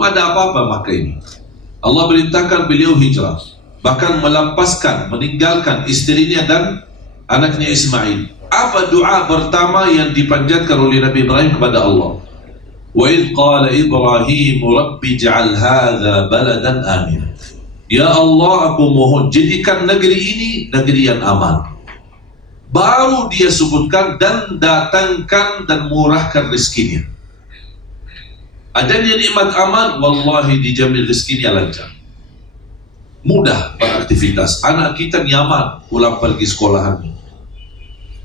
belum ada apa-apa maka ini Allah perintahkan beliau hijrah, bahkan melepaskan, meninggalkan istrinya dan anaknya Ismail. Apa doa pertama yang dipanjatkan oleh Nabi Ibrahim kepada Allah? Wa idh qala Ibrahim rabbi ij'al hadha baladan amin. Ya Allah, aku mohon jadikan negeri ini negeri yang aman. Baru dia sebutkan dan datangkan dan murahkan rezekinya. Adanya nikmat aman, wallahi dijamin rezekinya lancar, mudah beraktivitas. Anak kita nyaman pulang pergi sekolahannya.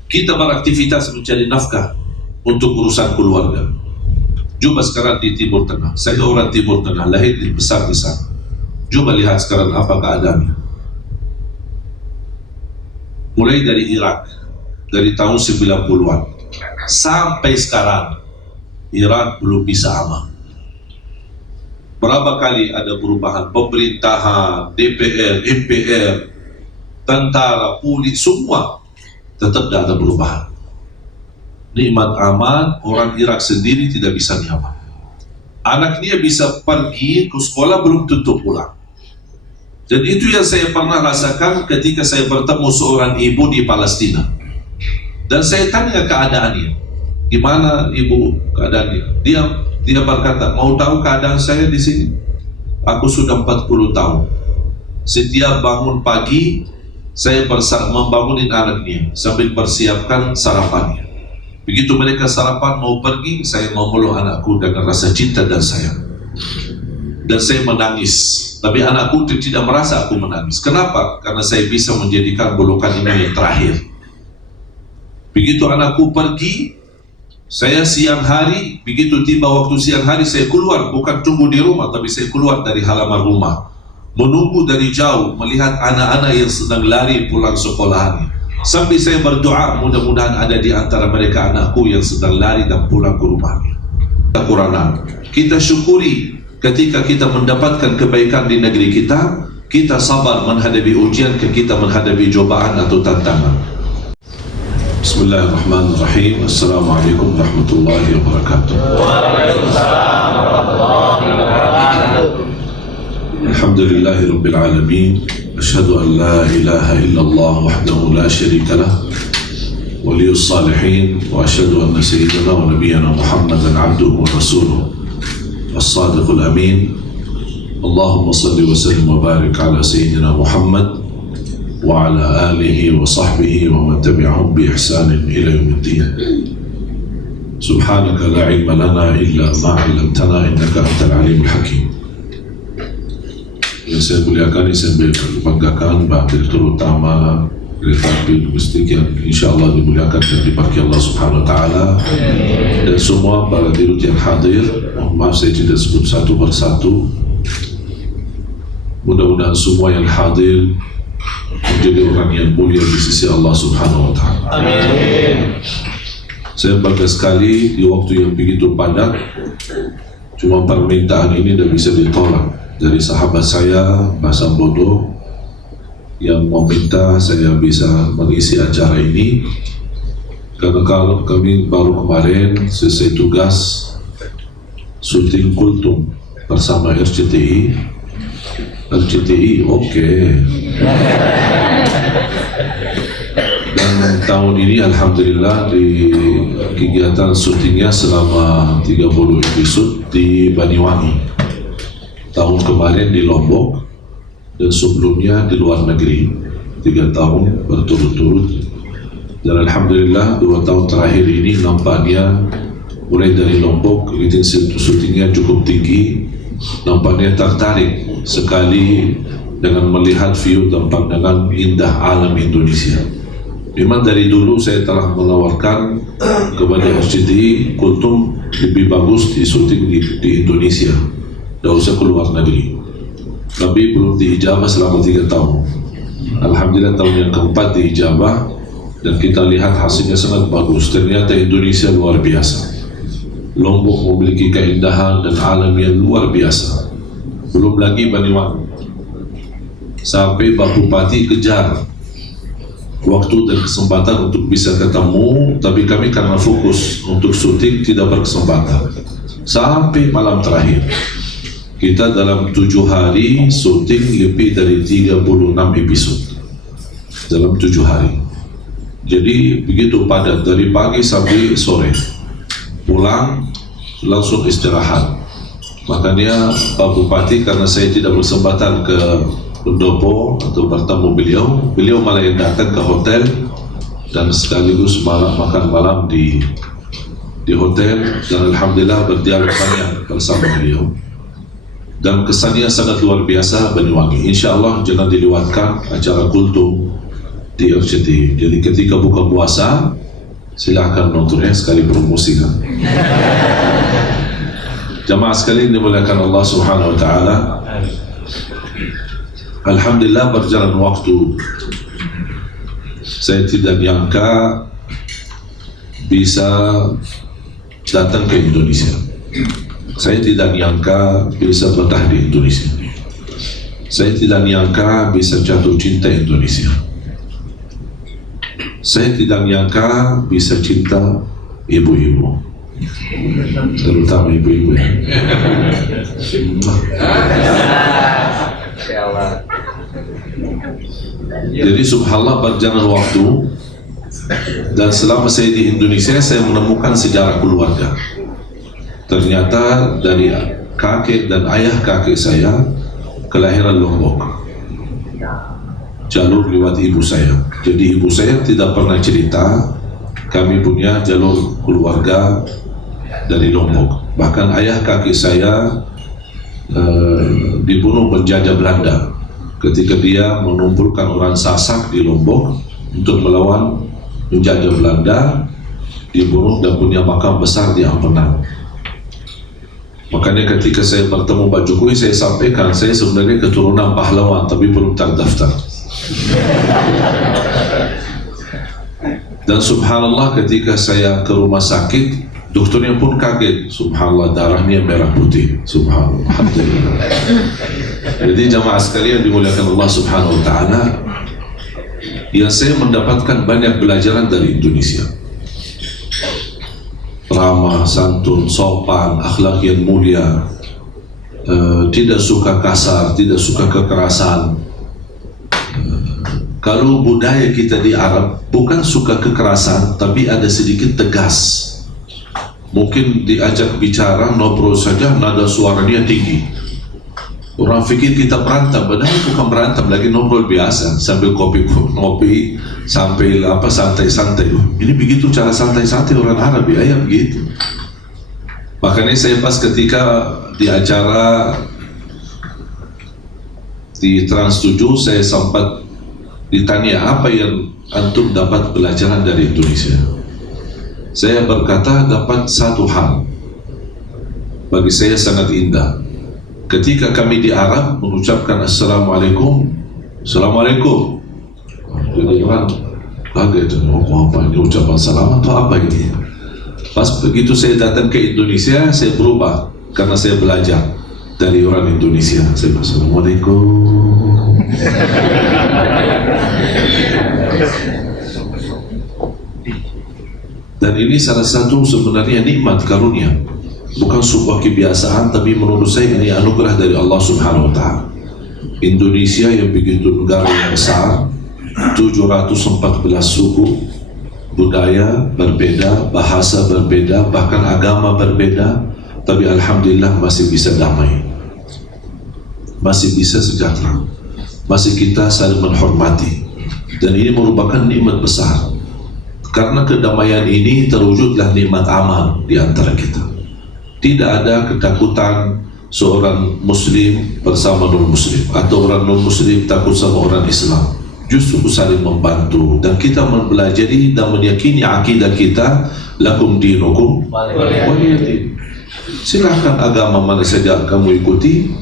Kita beraktivitas mencari nafkah untuk urusan keluarga. Coba sekarang di Timur Tengah, saya orang Timur Tengah, lahir besar di sana. Coba lihat sekarang apa keadaannya. Mulai dari Irak, dari tahun 90-an sampai sekarang, Irak belum bisa aman. Berapa kali ada perubahan pemerintahan, DPR, MPR, tentara, polis, semua tetap tidak ada perubahan. Nikmat aman, orang Irak sendiri tidak bisa nyaman. Anaknya bisa pergi ke sekolah belum tentu pulang. Dan itu yang saya pernah rasakan ketika saya bertemu seorang ibu di Palestina. Dan saya tanya keadaannya, gimana ibu keadaannya? Dia berkata, mau tahu keadaan saya di sini? Aku sudah 40 tahun. Setiap bangun pagi, saya membangunin anaknya sambil persiapkan sarapannya. Begitu mereka sarapan mau pergi, saya memeluk anakku dengan rasa cinta dan sayang. Dan saya menangis, tapi anakku tidak merasa aku menangis. Kenapa? Karena saya bisa menjadikan pelukan ini yang terakhir. Begitu anakku pergi, saya siang hari, begitu tiba waktu siang hari, saya keluar, bukan tunggu di rumah, tapi saya keluar dari halaman rumah, menunggu dari jauh, melihat anak-anak yang sedang lari pulang sekolahannya. Sampai saya berdoa, mudah-mudahan ada di antara mereka anakku yang sedang lari dan pulang ke rumahnya. Kekurangan, kita syukuri ketika kita mendapatkan kebaikan di negeri kita, kita sabar menghadapi ujian, kita menghadapi cobaan atau tantangan. Bismillahirrahmanirrahim. Assalamualaikum warahmatullahi wabarakatuh. Waalaikumsalam warahmatullahi wabarakatuh. Alhamdulillahi Rabbil Alamin. Asyhadu an la ilaha illallah wahdahu la syarika lah waliyus salihin wa asyhadu anna sayyidana wa nabiyyana Muhammadan abduhu wa rasuluh as-sadiqul amin. Allahumma salli wa sallim wa barik ala sayyidina Muhammad wa ala alihi wa sahbihi wa man tabi'ahum bi ihsanin ila yaumiddin. Subhanaka la ilma lana illa ma 'allamtana innaka antal alimul hakim. Yang saya muliakan, saya banggakan Pak Direktur Utama Kereta Api Domestik yang insya Allah dimuliakan dan dipakai Allah Subhanahu Wa Taala, dan semua para dirut yang hadir. Mohon maaf saya tidak sebut satu persatu. Mudah-mudahan semua yang hadir menjadi orang yang mulia di sisi Allah Subhanahu Wa Taala. Amin. Saya bangga sekali di waktu yang begitu padat. Cuma permintaan ini tidak bisa ditolak dari sahabat saya, Pak Sambodo, yang meminta saya bisa mengisi acara ini. Karena kalau kami baru kemarin selesai tugas syuting Kultum bersama RCTI. Oke. Dan tahun ini alhamdulillah di kegiatan syutingnya selama 30 episode di Banyuwangi. Tahun kemarin di Lombok, dan sebelumnya di luar negeri 3 tahun berturut-turut. Dan alhamdulillah 2 tahun terakhir ini nampaknya mulai dari Lombok intensitas syutingnya cukup tinggi. Nampaknya tertarik sekali dengan melihat view dan pandangan indah alam Indonesia. Memang dari dulu saya telah menawarkan kepada RCTI Kultum lebih bagus di syuting di Indonesia, tidak usah keluar negeri. Tapi belum diijabah selama 3 tahun. Alhamdulillah tahun yang keempat diijabah, dan kita lihat hasilnya sangat bagus. Ternyata Indonesia luar biasa. Lombok memiliki keindahan dan alam yang luar biasa. Belum lagi Banyuwangi. Sampai Pak Bupati kejar waktu dan kesempatan untuk bisa ketemu, tapi kami karena fokus untuk syuting tidak berkesempatan sampai malam terakhir. Kita dalam 7 hari syuting lebih dari 36 episode dalam 7 hari. Jadi begitu padat dari pagi sampai sore. Pulang langsung istirahat. Makanya Pak Bupati, karena saya tidak bersempatan ke pendopo atau bertemu beliau malah yang datang ke hotel dan sekaligus makan malam di hotel, dan alhamdulillah berdialog banyak bersama beliau. Dan kesannya sangat luar biasa Banyuwangi. Insya Allah jangan dilewatkan acara kultum di RCTI. Jadi ketika buka puasa silakan nontonnya sekali promosikan. Jamaah sekalian dimuliakan Allah Subhanahu Wa Taala. Alhamdulillah berjalan waktu, saya tidak nyangka bisa datang ke Indonesia. Saya tidak nyangka bisa betah di Indonesia. Saya tidak nyangka bisa jatuh cinta Indonesia. Saya tidak nyangka bisa cinta ibu-ibu, terutama ibu-ibu ya. Jadi subhanallah berjalan waktu, dan selama saya di Indonesia saya menemukan sejarah keluarga. Ternyata dari kakek dan ayah kakek saya kelahiran Lombok, jalur lewat ibu saya. Jadi ibu saya tidak pernah cerita kami punya jalur keluarga dari Lombok. Bahkan ayah kakek saya dibunuh penjajah Belanda ketika dia mengumpulkan orang Sasak di Lombok untuk melawan penjajah Belanda. Dibunuh dan punya makam besar di Ampenan. Makanya ketika saya bertemu Pak Jokowi, saya sampaikan saya sebenarnya keturunan pahlawan tapi belum terdaftar. Dan subhanallah ketika saya ke rumah sakit, dokternya pun kaget. Subhanallah, darahnya merah putih. Subhanallah, alhamdulillah. Jadi jamaah sekalian dimuliakan Allah Subhanahu Wa Taala, yang saya mendapatkan banyak pelajaran dari Indonesia. Ramah, santun, sopan, akhlak yang mulia, tidak suka kasar, tidak suka kekerasan. Kalau budaya kita di Arab bukan suka kekerasan, tapi ada sedikit tegas. Mungkin diajak bicara, ngobrol saja, nada suaranya tinggi. Orang pikir kita berantem, padahal bukan berantem, lagi ngobrol biasa sambil kopi, sampai santai-santai. Ini begitu cara santai-santai orang Arab ya begitu. Makanya saya pas ketika di acara di Trans 7, saya sempat ditanya apa yang antum dapat pelajaran dari Indonesia. Saya berkata dapat satu hal bagi saya sangat indah. Ketika kami di Arab mengucapkan Assalamualaikum, Assalamualaikum, jadi orang kaget, apa ini ucapan salam atau apa ini? Pas begitu saya datang ke Indonesia, saya berubah karena saya belajar dari orang Indonesia. Saya Assalamualaikum. Dan ini salah satu sebenarnya nikmat karunia, bukan sebuah kebiasaan, tapi menurut saya ini anugerah dari Allah Subhanahu Wa Taala. Indonesia yang begitu negara yang besar, 714 suku, budaya berbeda, bahasa berbeda, bahkan agama berbeda, tapi alhamdulillah masih bisa damai, masih bisa sejahtera, masih kita saling menghormati. Dan ini merupakan nikmat besar. Karena kedamaian ini terwujudlah nikmat aman di antara kita. Tidak ada ketakutan seorang muslim bersama non-muslim, atau orang non-muslim takut sama orang Islam. Justru saling membantu, dan kita mempelajari dan meyakini akidah kita, lakum dinukum waliyadin. Silahkan agama mana saja kamu ikuti,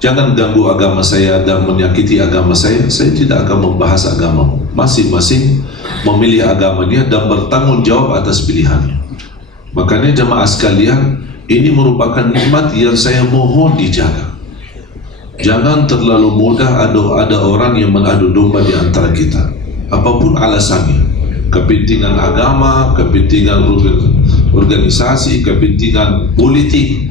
jangan ganggu agama saya dan menyakiti agama saya. Saya tidak akan membahas agamamu. Masing-masing memilih agamanya dan bertanggung jawab atas pilihannya. Makanya jemaah sekalian, ini merupakan nikmat yang saya mohon dijaga. Jangan terlalu mudah ada orang yang mengadu domba di antara kita, apapun alasannya. Kepentingan agama, kepentingan organisasi, kepentingan politik.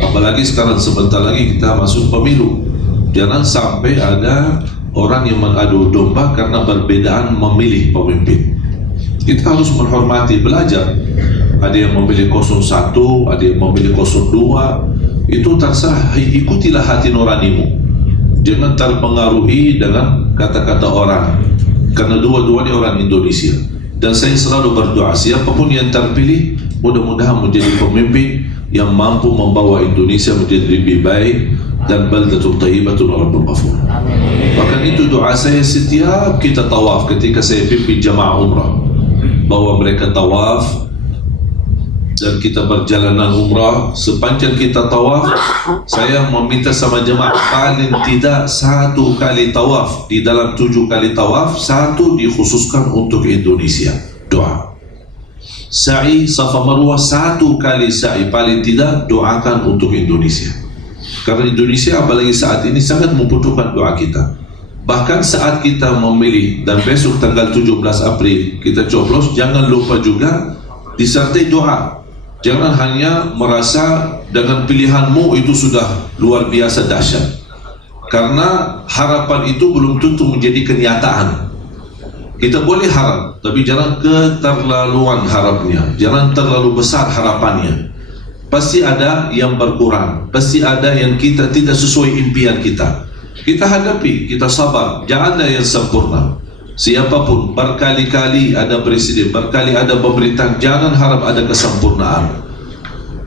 Apalagi sekarang sebentar lagi kita masuk pemilu. Jangan sampai ada orang yang mengadu domba karena perbedaan memilih pemimpin. Kita harus menghormati, belajar. Ada yang memilih 01, ada yang memilih 02. Itu terserah, ikutilah hati nuranimu. Jangan terpengaruhi dengan kata-kata orang, karena dua-duanya orang Indonesia. Dan saya selalu berdoa, siapapun yang terpilih, mudah-mudahan menjadi pemimpin yang mampu membawa Indonesia menjadi lebih baik dan baldatun thayyibatun wa rabbun ghafur. Bahkan itu doa saya setiap kita tawaf, ketika saya pimpin jamaah umrah, bahwa mereka tawaf dan kita perjalanan umrah. Sepanjang kita tawaf, saya meminta sama jemaah paling tidak 1 kali tawaf di dalam 7 kali tawaf, 1 dikhususkan untuk Indonesia. Doa sa'i Safa Marwah, 1 kali sa'i paling tidak doakan untuk Indonesia, karena Indonesia apalagi saat ini sangat membutuhkan doa kita. Bahkan saat kita memilih dan besok tanggal 17 April kita coblos, jangan lupa juga disertai doa. Jangan hanya merasa dengan pilihanmu itu sudah luar biasa dahsyat, karena harapan itu belum tentu menjadi kenyataan. Kita boleh harap, tapi jangan keterlaluan harapnya, jangan terlalu besar harapannya. Pasti ada yang berkurang, pasti ada yang kita tidak sesuai impian kita. Kita hadapi, kita sabar, jangan ada yang sempurna. Siapapun, berkali-kali ada presiden, berkali ada pemerintahan, jangan harap ada kesempurnaan.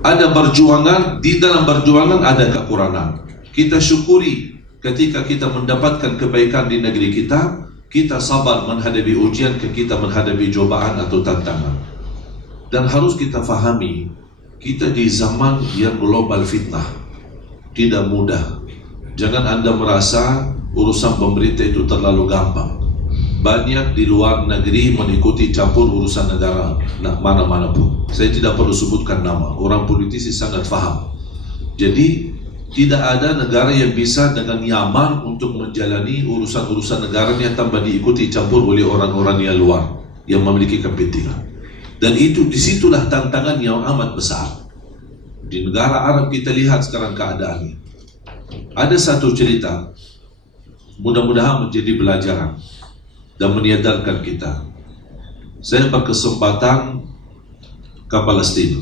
Ada perjuangan, di dalam perjuangan ada kekurangan. Kita syukuri ketika kita mendapatkan kebaikan di negeri kita, kita sabar menghadapi ujian, kita menghadapi cobaan atau tantangan. Dan harus kita fahami, kita di zaman yang global fitnah, tidak mudah. Jangan Anda merasa urusan pemerintah itu terlalu gampang. Banyak di luar negeri mengikuti campur urusan negara mana-mana pun. Saya tidak perlu sebutkan nama, orang politisi sangat faham. Jadi tidak ada negara yang bisa dengan nyaman untuk menjalani urusan-urusan negaranya tanpa diikuti campur oleh orang-orang yang luar yang memiliki kepentingan. Dan itu disitulah tantangan yang amat besar. Di negara Arab kita lihat sekarang keadaannya. Ada satu cerita, mudah-mudahan menjadi pelajaran dan menyadarkan kita. Saya berkesempatan ke Palestina,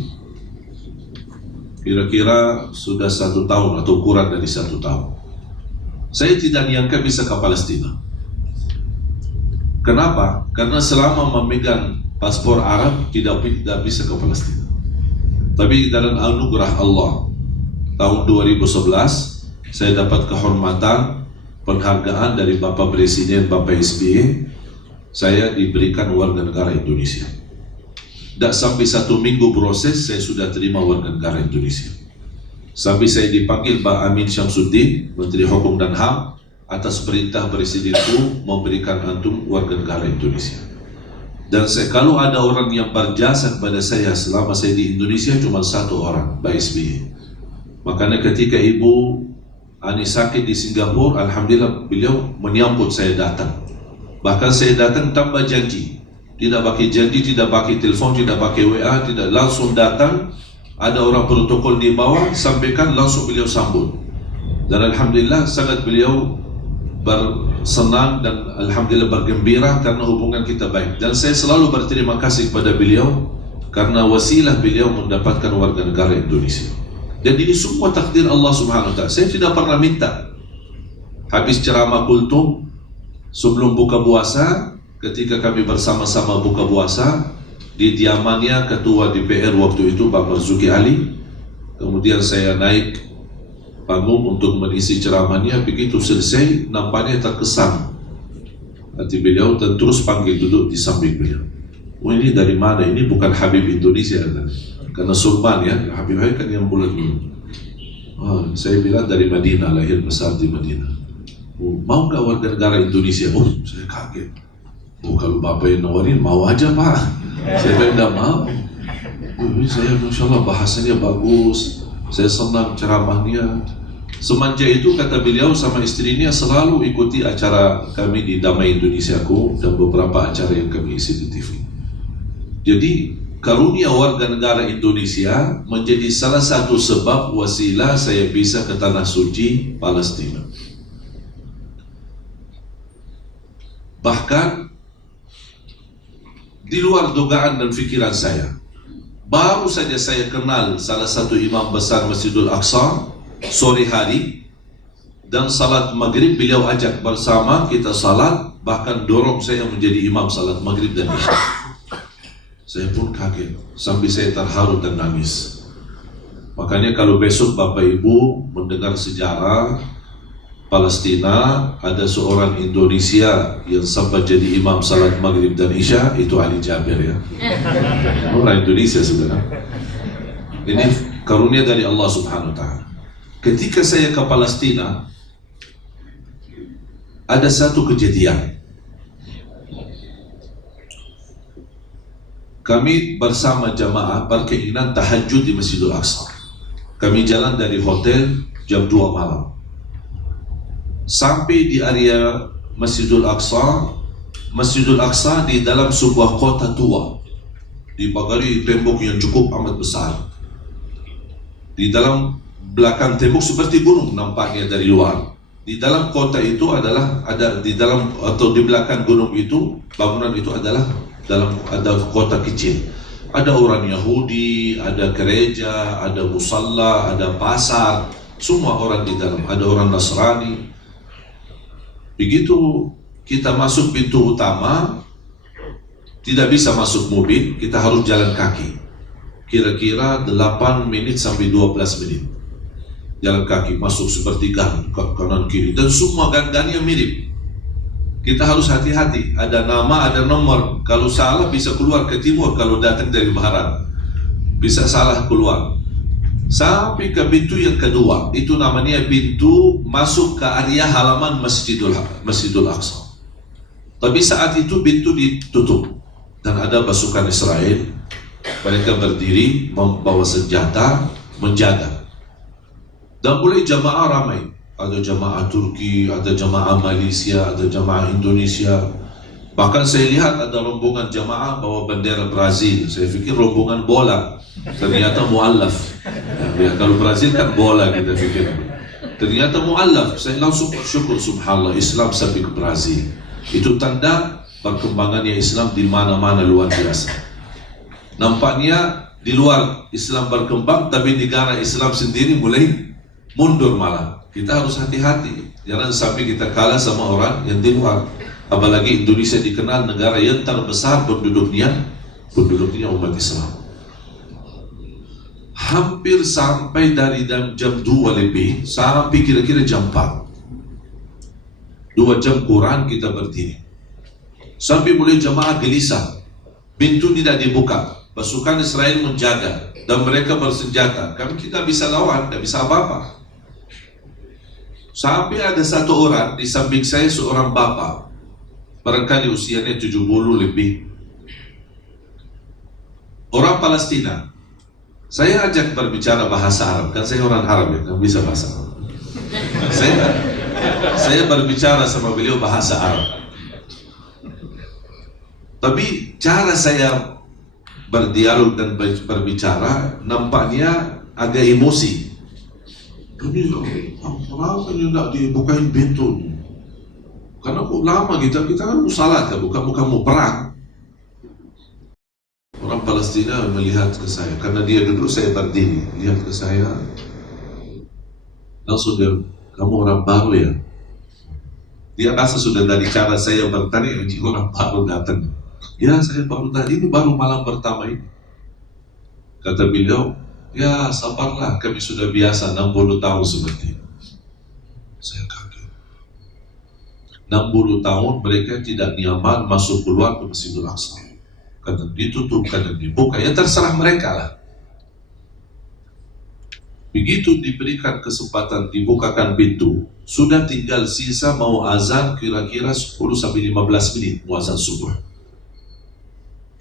kira-kira sudah 1 tahun atau kurang dari 1 tahun. Saya tidak nyangka bisa ke Palestina. Kenapa? Karena selama memegang paspor Arab tidak bisa ke Palestina. Tapi dalam anugerah Allah, tahun 2011 saya dapat kehormatan, penghargaan dari Bapak Presiden, Bapak SBY. Saya diberikan warga negara Indonesia. Tak sampai 1 minggu proses, saya sudah terima warga negara Indonesia. Sampai saya dipanggil Pak Amin Syamsuddin, Menteri Hukum dan HAM, atas perintah Presidenku memberikan antum warga negara Indonesia. Dan kalau ada orang yang berjasa kepada saya selama saya di Indonesia, cuma 1 orang, Pak SBY. Makanya ketika Ibu Ani sakit di Singapura, alhamdulillah beliau menyambut saya datang. Bahkan saya datang tanpa janji, tidak pakai janji, tidak pakai telepon, tidak pakai WA, tidak, langsung datang. Ada orang protokol di bawah, sampaikan, langsung beliau sambut. Dan alhamdulillah sangat beliau bersenang dan alhamdulillah bergembira karena hubungan kita baik. Dan saya selalu berterima kasih kepada beliau karena wasilah beliau mendapatkan warga negara Indonesia. Dan ini semua takdir Allah Subhanahu wa Ta'ala. Saya tidak pernah minta. Habis ceramah kultum, sebelum buka puasa, ketika kami bersama-sama buka puasa, di diamannya Ketua DPR waktu itu Pak Marzuki Ali, kemudian saya naik panggung untuk mengisi ceramahnya. Begitu selesai, nampaknya terkesan hati beliau dan terus panggil duduk di samping beliau. Oh, ini dari mana? Ini bukan Habib Indonesia kan? Karena Sulman ya, Habib kan yang bulat dulu. Oh, saya bilang dari Madinah, lahir besar di Madinah. Oh, mau nggak warga negara Indonesia? Oh, saya kaget. Oh, kalau Bapak yang nawarin, mau aja Pak. Saya bilang nggak mau. Oh, ini saya Masya Allah bahasanya bagus. Saya senang ceramahnya. Semenjak itu kata beliau sama istrinya selalu ikuti acara kami di Damai Indonesiaku dan beberapa acara yang kami isi di TV. Jadi karunia warga negara Indonesia menjadi salah satu sebab wasilah saya bisa ke Tanah Suci Palestina. Bahkan di luar dugaan dan fikiran saya, baru saja saya kenal salah satu imam besar Masjidul Aqsa sore hari, dan salat maghrib beliau ajak bersama kita salat, bahkan dorong saya menjadi imam salat maghrib dan isya. Saya pun kaget sampai saya terharu dan nangis. Makanya kalau besok Bapak Ibu mendengar sejarah Palestina, ada seorang Indonesia yang sempat jadi imam salat maghrib dan isya, itu Ali Jabir ya. Orang Indonesia sebenarnya. Ini karunia dari Allah Subhanahu wa Ta'ala. Ketika saya ke Palestina, ada satu kejadian. Kami bersama jamaah berkeinginan tahajud di Masjidul Aqsa. Kami jalan dari hotel jam 2 malam. Sampai di area Masjidul Aqsa. Masjidul Aqsa di dalam sebuah kota tua, dipagari tembok yang cukup amat besar. Di dalam belakang tembok seperti gunung nampaknya dari luar. Di dalam kota itu adalah ada di dalam atau di belakang gunung itu, bangunan itu adalah ada kota kecil. Ada orang Yahudi, ada gereja, ada musalla, ada pasar, semua orang di dalam. Ada orang Nasrani. Begitu kita masuk pintu utama, tidak bisa masuk mobil, kita harus jalan kaki. Kira-kira 8 menit sampai 12 menit. Jalan kaki, masuk seperti gang, kanan kiri, dan semua gang-gangnya mirip. Kita harus hati-hati, ada nama, ada nomor. Kalau salah bisa keluar ke timur, kalau datang dari barat bisa salah keluar. Sampai ke pintu yang kedua, itu namanya pintu masuk ke area halaman Masjidul Aqsa. Tapi saat itu pintu ditutup dan ada pasukan Israel. Mereka berdiri membawa senjata menjaga. Dan mulai jamaah ramai. Ada jamaah Turki, ada jamaah Malaysia, ada jamaah Indonesia. Bahkan saya lihat ada rombongan jamaah bawa bendera Brazil. Saya pikir rombongan bola, ternyata mu'allaf. Ya, kalau Brazil kan bola kita pikir. Ternyata mu'allaf. Saya langsung bersyukur, subhanallah, Islam sampai ke Brazil. Itu tanda perkembangannya Islam di mana-mana luar biasa. Nampaknya di luar Islam berkembang, tapi negara Islam sendiri mulai mundur malah. Kita harus hati-hati, jangan sampai kita kalah sama orang yang di luar. Apalagi Indonesia dikenal negara yang terbesar penduduknya umat Islam. Hampir sampai dari jam 2 lebih sampai kira-kira jam 4. 2 jam Quran kita berdiri. Sampai mulai jamaah gelisah. Pintu tidak dibuka. Pasukan Israel menjaga dan mereka bersenjata. Kami tidak bisa lawan, tidak bisa apa-apa. Sampai ada satu orang di samping saya, seorang bapak, barangkali usianya 70 lebih, orang Palestina. Saya ajak berbicara bahasa Arab, kan saya orang Arab ya, kan bisa bahasa Arab. Saya berbicara sama beliau bahasa Arab. Tapi cara saya berdialog dan berbicara nampaknya agak emosi. Kami kenapa tidak dibukain pintu? Karena lama kita kan mau salat, bukan mau perang. Orang Palestina melihat ke saya, karena dia duduk saya berdiri, lihat ke saya, langsung dia, kamu orang baru ya? Dia rasa sudah dari cara saya bertanya, orang baru datang. Ya, saya baru tadi, ini baru malam pertama ini. Kata beliau, ya sabarlah, kami sudah biasa 60 tahun seperti ini. Saya kaget. 60 tahun mereka tidak nyaman masuk keluar ke Masjidul Aqsa. Kadang ditutup, kadang dibuka, ya terserah mereka lah. Begitu diberikan kesempatan dibukakan pintu, sudah tinggal sisa mau azan kira-kira 10-15 menit mau azan subuh.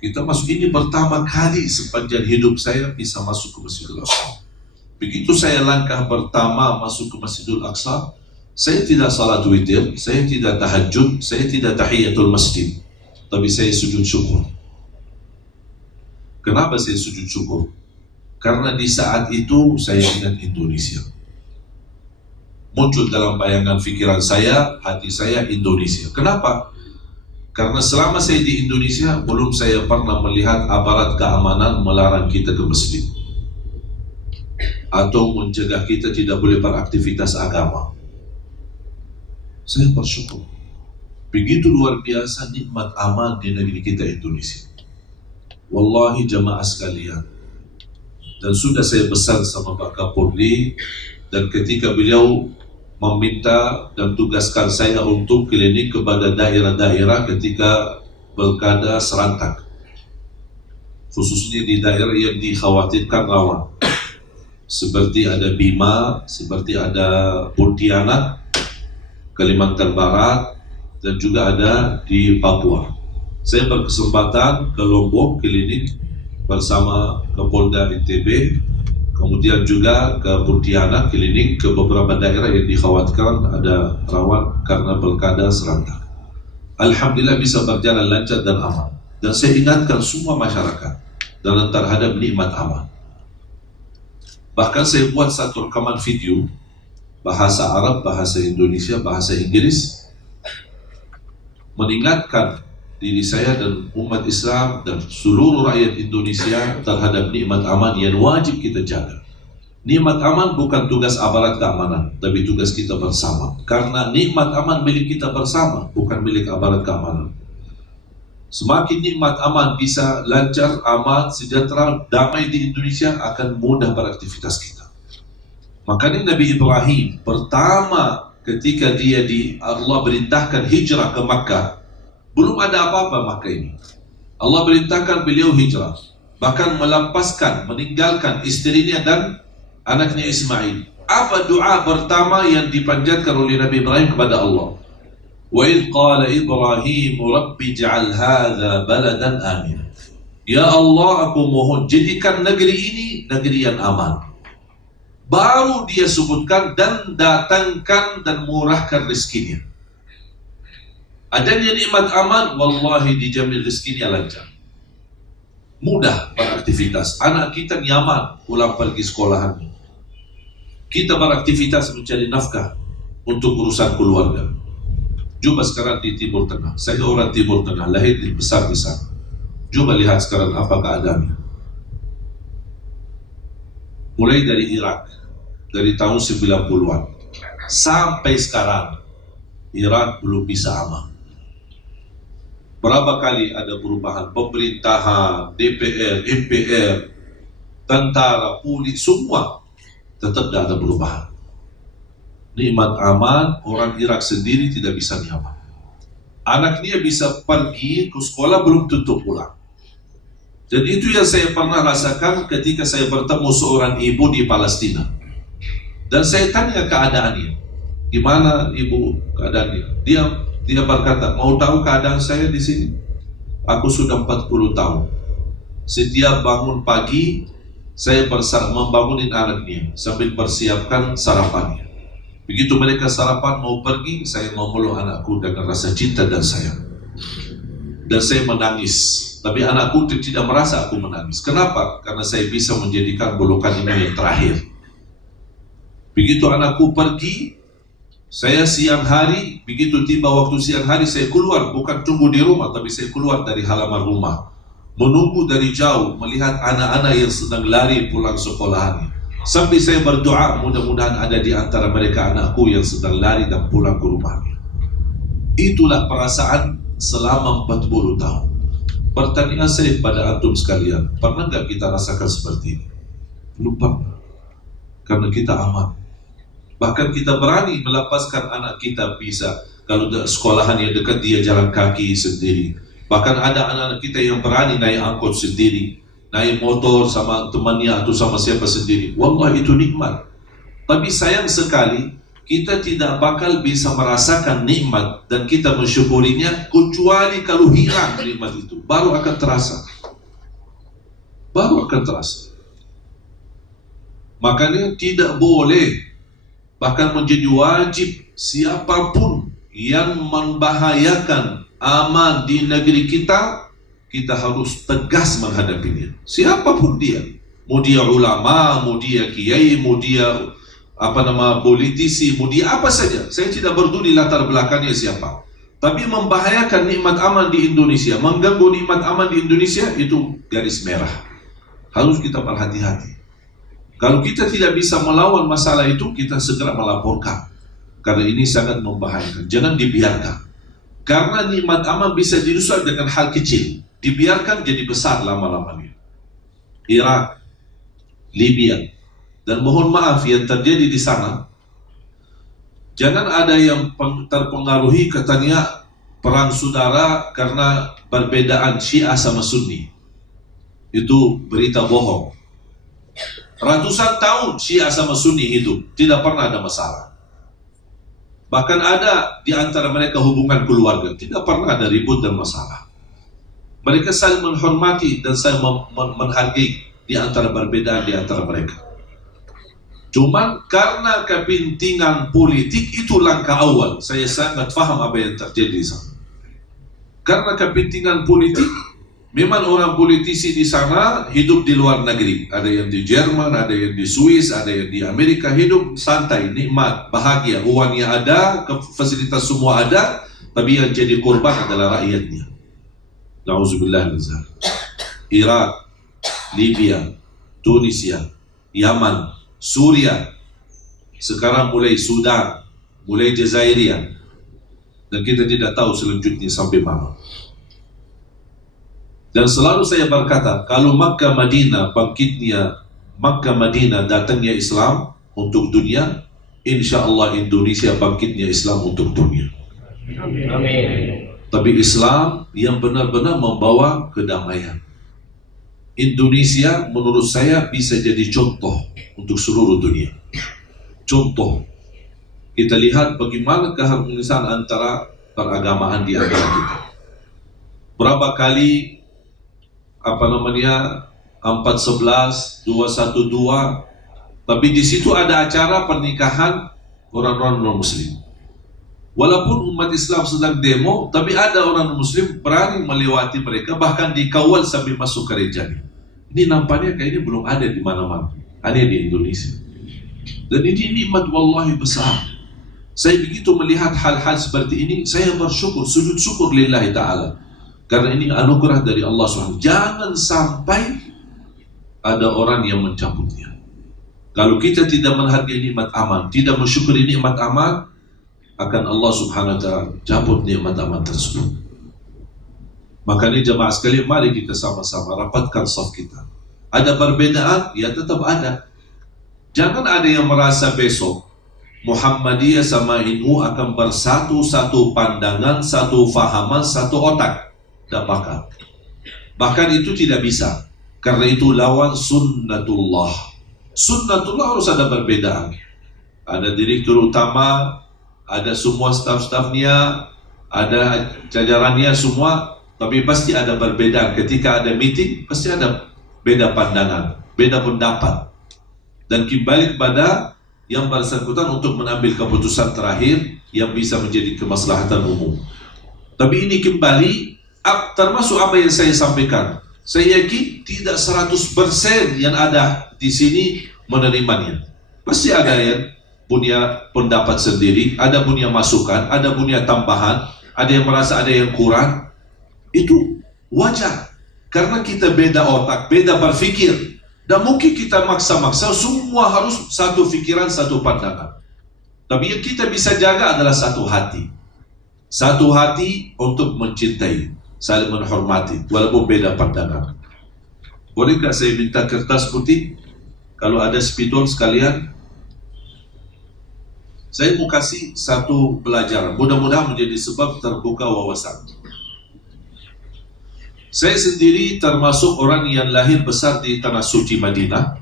Kita masuk, ini pertama kali sepanjang hidup saya bisa masuk ke Masjidul Aqsa. Begitu saya langkah pertama masuk ke Masjidul Aqsa, saya tidak salat witir, saya tidak tahajud, saya tidak tahiyatul masjid, tapi saya sujud syukur. Kenapa saya sujud syukur? Karena di saat itu saya ingat Indonesia. Muncul dalam bayangan pikiran saya, hati saya, Indonesia. Kenapa? Karena selama saya di Indonesia, belum saya pernah melihat aparat keamanan melarang kita ke masjid atau mencegah kita tidak boleh beraktivitas agama. Saya bersyukur. Begitu luar biasa nikmat aman di negeri kita Indonesia. Wallahi jamaah sekalian, dan sudah saya pesan sama Pak Kapolri, dan ketika beliau meminta dan tugaskan saya untuk keliling kepada daerah-daerah ketika pilkada serentak, khususnya di daerah yang dikhawatirkan rawan, seperti ada Bima, seperti ada Pontianak, Kalimantan Barat, dan juga ada di Papua. Saya berkesempatan ke Lombok keliling bersama Kapolda NTB, kemudian juga ke Pontianak keliling ke beberapa daerah yang dikhawatirkan ada rawan karena pilkada serentak. Alhamdulillah bisa berjalan lancar dan aman. Dan saya ingatkan semua masyarakat dalam terhadap nikmat aman. Bahkan saya buat satu rekaman video bahasa Arab, bahasa Indonesia, bahasa Inggris, mengingatkan diri saya dan umat Islam dan seluruh rakyat Indonesia terhadap nikmat aman yang wajib kita jaga. Nikmat aman bukan tugas aparat keamanan, tapi tugas kita bersama. Karena nikmat aman milik kita bersama, bukan milik aparat keamanan. Semakin nikmat aman bisa lancar, aman, sejahtera, damai di Indonesia, akan mudah beraktivitas kita. Makanya Nabi Ibrahim pertama ketika Allah perintahkan hijrah ke Makkah, belum ada apa-apa Makkah ini. Allah perintahkan beliau hijrah, bahkan melepaskan, meninggalkan istrinya dan anaknya Ismail. Apa doa pertama yang dipanjatkan oleh Nabi Ibrahim kepada Allah? Wa idh qala Ibrahim rabbi ij'al hadza baladan amina. Ya Allah, aku mohon jadikan negeri ini negeri yang aman. Baru dia sebutkan dan datangkan dan murahkan rezekinya. Adanya nikmat aman, wallahi dijamin rezekinya lancar. Mudah beraktivitas. Anak kita nyaman pulang pergi sekolahannya. Kita beraktivitas mencari nafkah untuk urusan keluarga. Coba sekarang di Timur Tengah. Saya orang Timur Tengah, lahir besar di sana. Coba lihat sekarang apa keadaannya. Mulai dari Irak, dari tahun 90-an sampai sekarang, Irak belum bisa aman. Berapa kali ada perubahan pemerintahan, DPR, MPR, tentara, polisi, semua tetap tidak ada perubahan. Nikmat aman, orang Irak sendiri tidak bisa nyaman. Anaknya bisa pergi ke sekolah belum tentu pulang. Dan itu yang saya pernah rasakan ketika saya bertemu seorang ibu di Palestina. Dan saya tanya keadaannya, gimana ibu keadaannya? Dia berkata, mau tahu keadaan saya di sini? Aku sudah 40 tahun. Setiap bangun pagi, saya membangunin anaknya sambil persiapkan sarapannya. Begitu mereka sarapan mau pergi, saya mau meluk anakku dengan rasa cinta dan sayang. Dan saya menangis. Tapi anakku tidak merasa aku menangis. Kenapa? Karena saya bisa menjadikan pelukan ini yang terakhir. Begitu anakku pergi, saya siang hari, begitu tiba waktu siang hari, saya keluar, bukan tunggu di rumah, tapi saya keluar dari halaman rumah, menunggu dari jauh, melihat anak-anak yang sedang lari pulang sekolahannya. Sampai saya berdoa, mudah-mudahan ada di antara mereka anakku yang sedang lari dan pulang ke rumahnya. Itulah perasaan selama 40 tahun. Pertanyaan saya pada antum sekalian, pernah nggak kita rasakan seperti ini? Belum pernah. Karena kita aman. Bahkan kita berani melepaskan anak kita bisa. Kalau sekolahan yang dekat dia jalan kaki sendiri. Bahkan ada anak-anak kita yang berani naik angkot sendiri, naik motor sama temannya atau sama siapa sendiri. Wallah itu nikmat. Tapi sayang sekali kita tidak bakal bisa merasakan nikmat dan kita mensyukurinya kecuali kalau hilang nikmat itu. Baru akan terasa. Baru akan terasa. Makanya tidak boleh, bahkan menjadi wajib, siapapun yang membahayakan aman di negeri kita, kita harus tegas menghadapinya. Siapapun dia, mau dia ulama, mau dia kiai, mau dia politisi, mau dia apa saja. Saya tidak peduli latar belakangnya siapa. Tapi membahayakan nikmat aman di Indonesia, mengganggu nikmat aman di Indonesia, itu garis merah. Harus kita berhati-hati. Kalau kita tidak bisa melawan masalah itu, kita segera melaporkan. Karena ini sangat membahayakan. Jangan dibiarkan. Karena nikmat aman bisa dirusak dengan hal kecil. Dibiarkan jadi besar lama-lamanya. Irak, Libya, dan mohon maaf yang terjadi di sana, jangan ada yang terpengaruhi katanya perang saudara karena perbedaan Syiah sama Sunni. Itu berita bohong. Ratusan tahun Syiah sama Sunni hidup, tidak pernah ada masalah. Bahkan ada di antara mereka hubungan keluarga, tidak pernah ada ribut dan masalah. Mereka saling menghormati dan saling menghargai di antara perbedaan di antara mereka. Cuman karena kepentingan politik, itu langkah awal. Saya sangat paham apa yang terjadi di sana. Karena kepentingan politik, memang orang politisi di sana hidup di luar negeri. Ada yang di Jerman, ada yang di Swiss, ada yang di Amerika, hidup santai, nikmat, bahagia, uangnya ada, fasilitas semua ada, tapi yang jadi korban adalah rakyatnya. Na'udzubillah min dzalik. Irak, Libya, Tunisia, Yaman, Suria, sekarang mulai Sudan, mulai Jazairia, dan kita tidak tahu selanjutnya sampai mana. Dan selalu saya berkata, kalau Makkah Madinah bangkitnya, Makkah Madinah datangnya Islam untuk dunia, insya Allah Indonesia bangkitnya Islam untuk dunia. Amin. Tapi Islam yang benar-benar membawa kedamaian. Indonesia menurut saya bisa jadi contoh untuk seluruh dunia. Contoh. Kita lihat bagaimana keharmonisan antara peragamaan di antara kita. Berapa kali 411, 212, tapi di situ ada acara pernikahan orang-orang non-muslim. Walaupun umat Islam sedang demo, tapi ada orang Muslim berani melewati mereka, bahkan dikawal sampai masuk gerejanya. Ini nampaknya kayaknya belum ada di mana-mana, hanya di Indonesia. Dan ini nikmat wallahi besar. Saya begitu melihat hal-hal seperti ini, saya bersyukur, sujud syukur lillahi ta'ala. Karena ini anugerah dari Allah SWT. Jangan sampai ada orang yang mencabutnya. Kalau kita tidak menghargai nikmat aman, tidak mensyukuri nikmat aman, akan Allah Subhanahu wa ta'ala cabut nikmat aman tersebut. Makanya jemaah sekalian, mari kita sama-sama rapatkan saf kita. Ada perbedaan, ya tetap ada. Jangan ada yang merasa besok Muhammadiyah sama NU akan bersatu, satu pandangan, satu fahaman, satu otak. Tidak bakal. Bahkan itu tidak bisa. Karena itu lawan sunnatullah. Sunnatullah harus ada perbedaan. Ada direktur utama, ada semua staf-stafnya, ada jajarannya semua, tapi pasti ada perbedaan. Ketika ada meeting, pasti ada beda pandangan, beda pendapat. Dan kembali kepada yang bersangkutan untuk mengambil keputusan terakhir yang bisa menjadi kemaslahatan umum. Tapi ini kembali, termasuk apa yang saya sampaikan. Saya yakin tidak 100% yang ada di sini menerimanya. Pasti ada yang punya pendapat sendiri, ada punya masukan, ada punya tambahan, ada yang merasa ada yang kurang. Itu wajar, karena kita beda otak, beda berpikir. Dan mungkin kita maksa-maksa semua harus satu pikiran, satu pandangan. Tapi yang kita bisa jaga adalah satu hati. Satu hati untuk mencintai, saling menghormati, walaupun beda pandangan. Bolehkah saya minta kertas putih? Kalau ada spidol sekalian, saya mau kasih satu pelajaran, mudah-mudahan menjadi sebab terbuka wawasan. Saya sendiri termasuk orang yang lahir besar di tanah suci Madinah.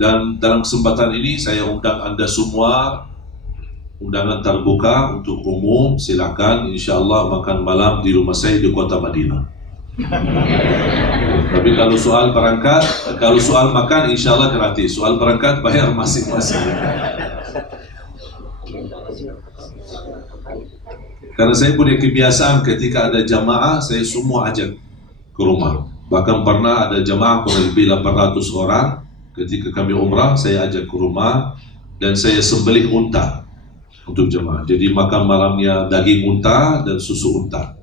Dan dalam kesempatan ini saya undang Anda semua, undangan terbuka untuk umum, silakan insyaallah makan malam di rumah saya di kota Madinah. Tapi kalau soal berangkat, kalau soal makan insyaallah gratis, soal berangkat bayar masing-masing. Karena saya punya kebiasaan ketika ada jamaah, saya semua ajak ke rumah. Bahkan pernah ada jamaah kurang lebih 800 orang. Ketika kami umrah, saya ajak ke rumah dan saya sembelih unta untuk jemaah. Jadi makan malamnya daging unta dan susu unta.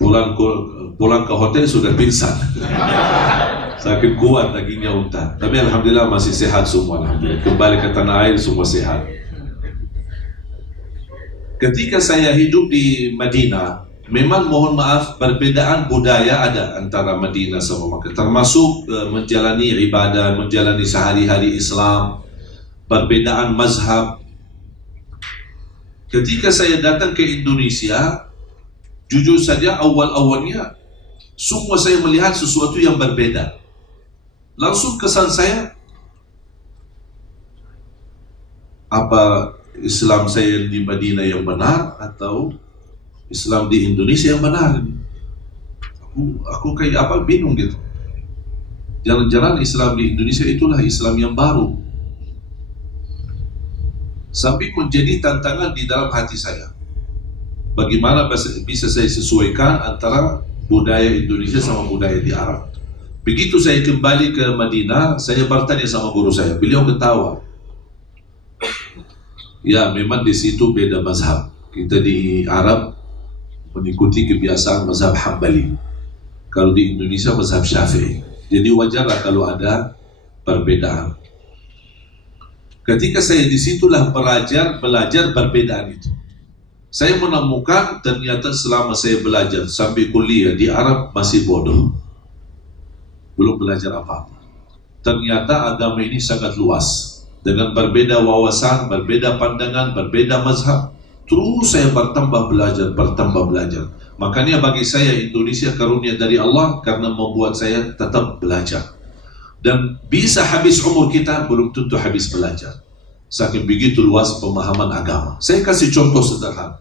Pulang ke hotel sudah pingsan. Sakit kuat dagingnya unta. Tapi alhamdulillah masih sehat semua. Alhamdulillah. Kembali ke tanah air semua sehat. Ketika saya hidup di Madinah, memang mohon maaf perbedaan budaya ada antara Madinah sama Makkah, termasuk menjalani ibadah, menjalani sehari-hari Islam, perbedaan mazhab. Ketika saya datang ke Indonesia, jujur saja awal-awalnya semua saya melihat sesuatu yang berbeda. Langsung kesan saya, apa Islam saya di Madinah yang benar atau Islam di Indonesia yang benar? Aku kayak apa, bingung gitu. Jangan-jangan Islam di Indonesia itulah Islam yang baru. Sampai menjadi tantangan di dalam hati saya. Bagaimana bisa saya sesuaikan antara budaya Indonesia sama budaya di Arab. Begitu saya kembali ke Madinah, saya bertanya sama guru saya. Beliau ketawa. Ya, memang di situ beda mazhab. Kita di Arab mengikuti kebiasaan mazhab Hambali. Kalau di Indonesia mazhab Syafi'i. Jadi wajarlah kalau ada perbedaan. Ketika saya disitulah belajar perbedaan itu. Saya menemukan ternyata selama saya belajar sampai kuliah di Arab masih bodoh. Belum belajar apa-apa. Ternyata agama ini sangat luas. Dengan berbeda wawasan, berbeda pandangan, berbeda mazhab, terus saya bertambah belajar. Makanya bagi saya Indonesia karunia dari Allah karena membuat saya tetap belajar. Dan bisa habis umur kita belum tentu habis belajar. Saking begitu luas pemahaman agama. Saya kasih contoh sederhana.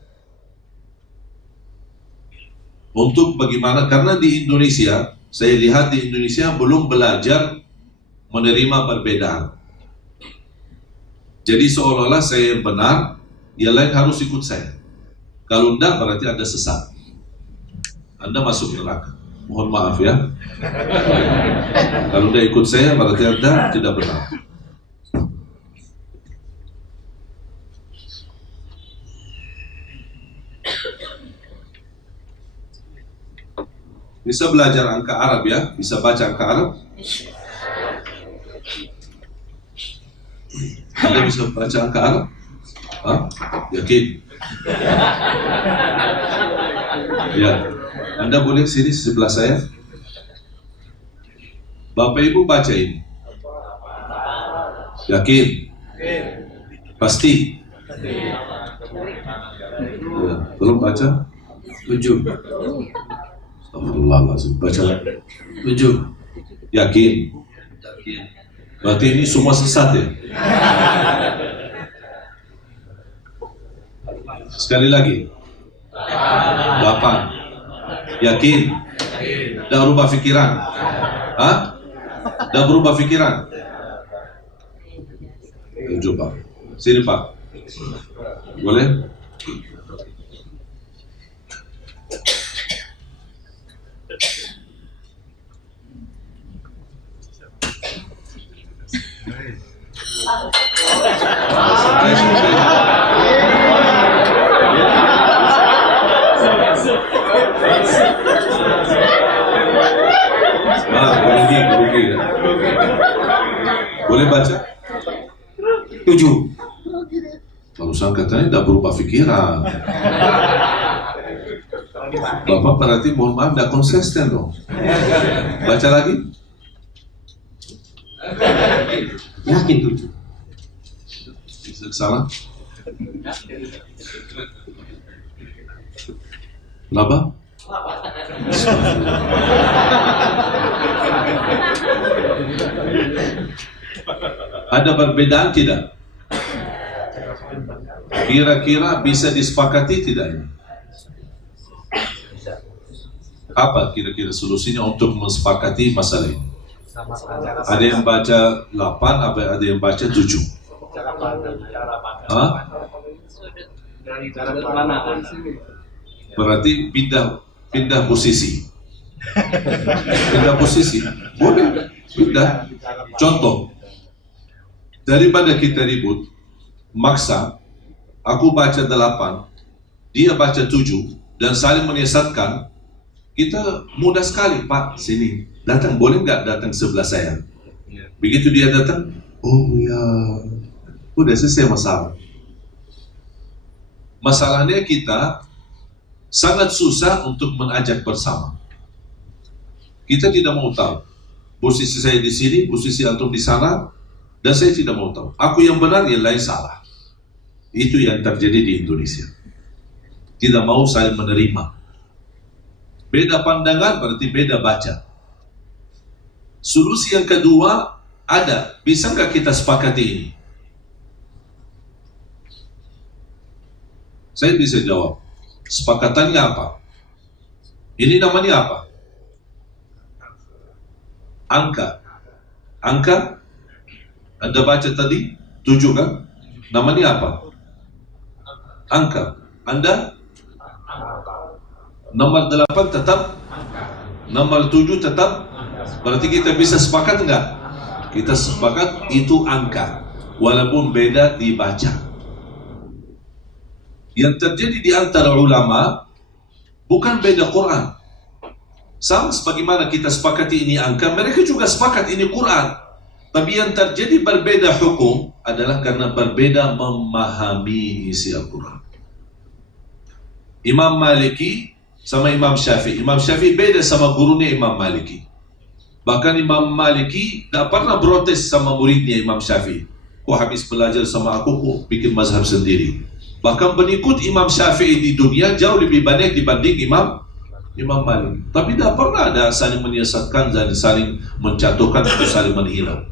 Untuk bagaimana, karena di Indonesia, saya lihat di Indonesia belum belajar menerima perbedaan. Jadi seolah-olah saya yang benar, yang lain harus ikut saya. Kalau enggak berarti Anda sesat. Anda masuk neraka. Mohon maaf ya. Kalau enggak ikut saya berarti Anda tidak benar. Bisa belajar angka Arab ya? Bisa baca angka Arab? Anda bisa baca angka Arab? Hah? Yakin? Ya. Anda boleh sini sebelah saya. Bapak Ibu baca ini. Yakin? Pasti? Ya. Belum baca? 7. Astagfirullahaladzim. Baca 7. Yakin? Berarti ini semua sesat ya? Sekali lagi. 8. Yakin? Dah berubah pikiran? Hah? Dah berubah pikiran? Coba. Sini Pak. Boleh? Boleh baca? 7. Barusan katanya tidak berubah pikiran. Bapak berarti mohon maaf tidak konsisten dong. Baca lagi. Yakin 7. Bisa salah? Kenapa? Ada perbedaan tidak? Kira-kira bisa disepakati tidak ini? Apa kira-kira solusinya untuk mensepakati masalah ini? Ada yang baca 8, ada yang baca 7. Hah? Berarti pindah posisi. Pindah posisi. Boleh. Pindah. Contoh. Daripada kita ribut, maksa, aku baca 8, dia baca 7, dan saling menyesatkan, kita mudah sekali, Pak, sini, datang, boleh nggak datang sebelah saya? Begitu dia datang, oh ya, udah selesai masalah. Masalahnya kita sangat susah untuk mengajak bersama. Kita tidak mau tahu, posisi saya di sini, posisi antum di sana, dan saya tidak mau tahu. Aku yang benar, yang lain salah. Itu yang terjadi di Indonesia. Tidak mau saling menerima. Beda pandangan berarti beda baca. Solusi yang kedua ada. Bisa nggak kita sepakati ini? Saya bisa jawab. Sepakatannya apa? Ini namanya apa? Angka. Angka? Anda baca tadi 7 kan? Namanya apa? Angka. Anda? Nomor 8 tetap? Nomor 7 tetap? Berarti kita bisa sepakat enggak? Kita sepakat itu angka. Walaupun beda dibaca. Yang terjadi di antara ulama bukan beda Quran. Sama sebagaimana kita sepakati ini angka, mereka juga sepakat ini Quran. Tapi yang terjadi berbeda hukum adalah karena berbeda memahami isi Al-Quran. Imam Maliki sama Imam Syafi'i. Imam Syafi'i beda sama gurunya Imam Maliki. Bahkan Imam Maliki tak pernah protes sama muridnya Imam Syafi'i. Kok habis belajar sama aku, kok bikin mazhab sendiri. Bahkan pengikut Imam Syafi'i di dunia jauh lebih banyak dibanding Imam Malik. Tapi tak pernah ada saling menyesatkan dan saling menjatuhkan atau saling menghina.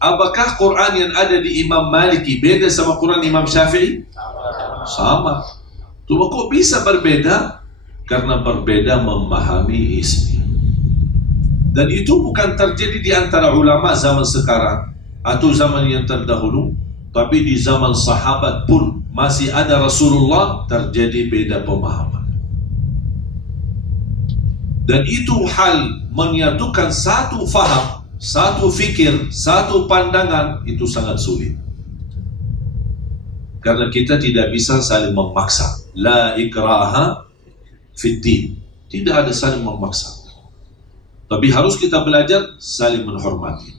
Apakah Quran yang ada di Imam Maliki beda sama Quran Imam Syafi'i? Sama. Cuma kok bisa berbeda? Karena berbeda memahami isi. Dan itu bukan terjadi di antara ulama zaman sekarang atau zaman yang terdahulu, tapi di zaman sahabat pun masih ada Rasulullah terjadi beda pemahaman. Dan itu hal menyatukan satu faham, satu fikir, satu pandangan itu sangat sulit. Karena kita tidak bisa saling memaksa. La ikraha fid din. Tidak ada saling memaksa. Tapi harus kita belajar saling menghormati.